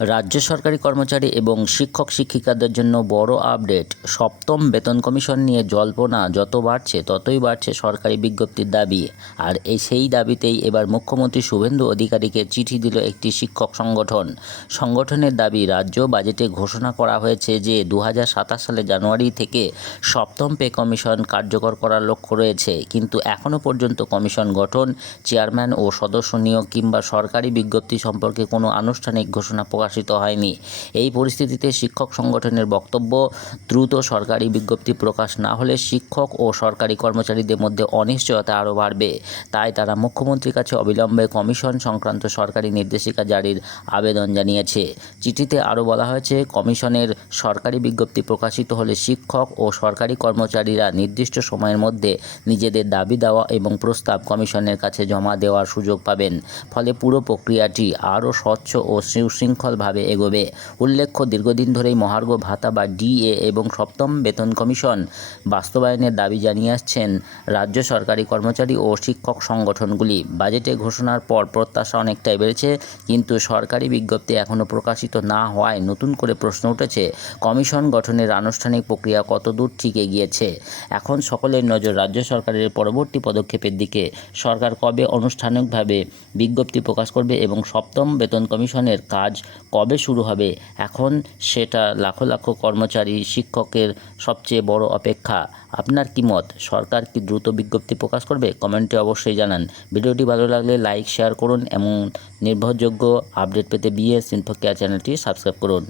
রাজ্য সরকারি কর্মচারী এবং শিক্ষক শিক্ষিকাদের জন্য বড় আপডেট। সপ্তম বেতন কমিশন নিয়ে জল্পনা যত বাড়ছে ততই বাড়ছে সরকারি বিজ্ঞপ্তির দাবি। আর সেই দাবিতেই এবার মুখ্যমন্ত্রী শুভেন্দু অধিকারীকে চিঠি দিল একটি শিক্ষক সংগঠন। সংগঠনের দাবি, রাজ্য বাজেটে ঘোষণা করা হয়েছে যে 2027 সালের জানুয়ারি থেকে সপ্তম পে কমিশন কার্যকর করার লক্ষ্য রয়েছে, কিন্তু এখনও পর্যন্ত কমিশন গঠন, চেয়ারম্যান ও সদস্য নিয়োগ কিংবা সরকারি বিজ্ঞপ্তি সম্পর্কে কোনো আনুষ্ঠানিক ঘোষণা প্রকাশিত হয়নি। এই পরিস্থিতিতে শিক্ষক সংগঠনের বক্তব্য, দ্রুত সরকারি বিজ্ঞপ্তি প্রকাশ না হলে শিক্ষক ও সরকারি কর্মচারীদের মধ্যে অনিশ্চয়তা আরও বাড়বে। তাই তারা মুখ্যমন্ত্রীর কাছে অবিলম্বে কমিশন সংক্রান্ত সরকারি নির্দেশিকা জারির আবেদন জানিয়েছে। চিঠিতে আরও বলা হয়েছে, কমিশনের সরকারি বিজ্ঞপ্তি প্রকাশিত হলে শিক্ষক ও সরকারি কর্মচারীরা নির্দিষ্ট সময়ের মধ্যে নিজেদের দাবি দেওয়া এবং প্রস্তাব কমিশনের কাছে জমা দেওয়ার সুযোগ পাবেন। ফলে পুরো প্রক্রিয়াটি আরও স্বচ্ছ ও সুশৃঙ্খলভাবে এগোবে। উল্লেখ্য, দীর্ঘদিন ধরেই মহার্ঘ ভাতা বা ডিএ এবং সপ্তম বেতন কমিশন বাস্তবায়নের দাবি জানিয়ে আসছেন রাজ্য সরকারি কর্মচারী ও শিক্ষক সংগঠনগুলি। বাজেটে ঘোষণার পর প্রত্যাশা অনেকটাই বেড়েছে, কিন্তু সরকারি বিজ্ঞপ্তি এখনও প্রকাশিত না হওয়ায় নতুন করে প্রশ্ন উঠেছে, কমিশন গঠনের আনুষ্ঠানিক প্রক্রিয়া কতদূর ঠিক এগিয়েছে। এখন সকলের নজর রাজ্য সরকারের পরবর্তী পদক্ষেপের দিকে। সরকার কবে আনুষ্ঠানিকভাবে বিজ্ঞপ্তি প্রকাশ করবে এবং সপ্তম বেতন কমিশনের কাজ কবে শুরু হবে, এখন সেটা লাখো লাখো কর্মচারী শিক্ষকের সবচেয়ে বড় অপেক্ষা। আপনার কি মত? সরকার কি দ্রুত বিজ্ঞপ্তি প্রকাশ করবে? কমেন্টে অবশ্যই জানান। ভিডিওটি ভালো লাগলে লাইক শেয়ার করুন এবং নির্ভরযোগ্য আপডেট পেতে বিএস ইনফো কেয়ার চ্যানেলটি সাবস্ক্রাইব করুন।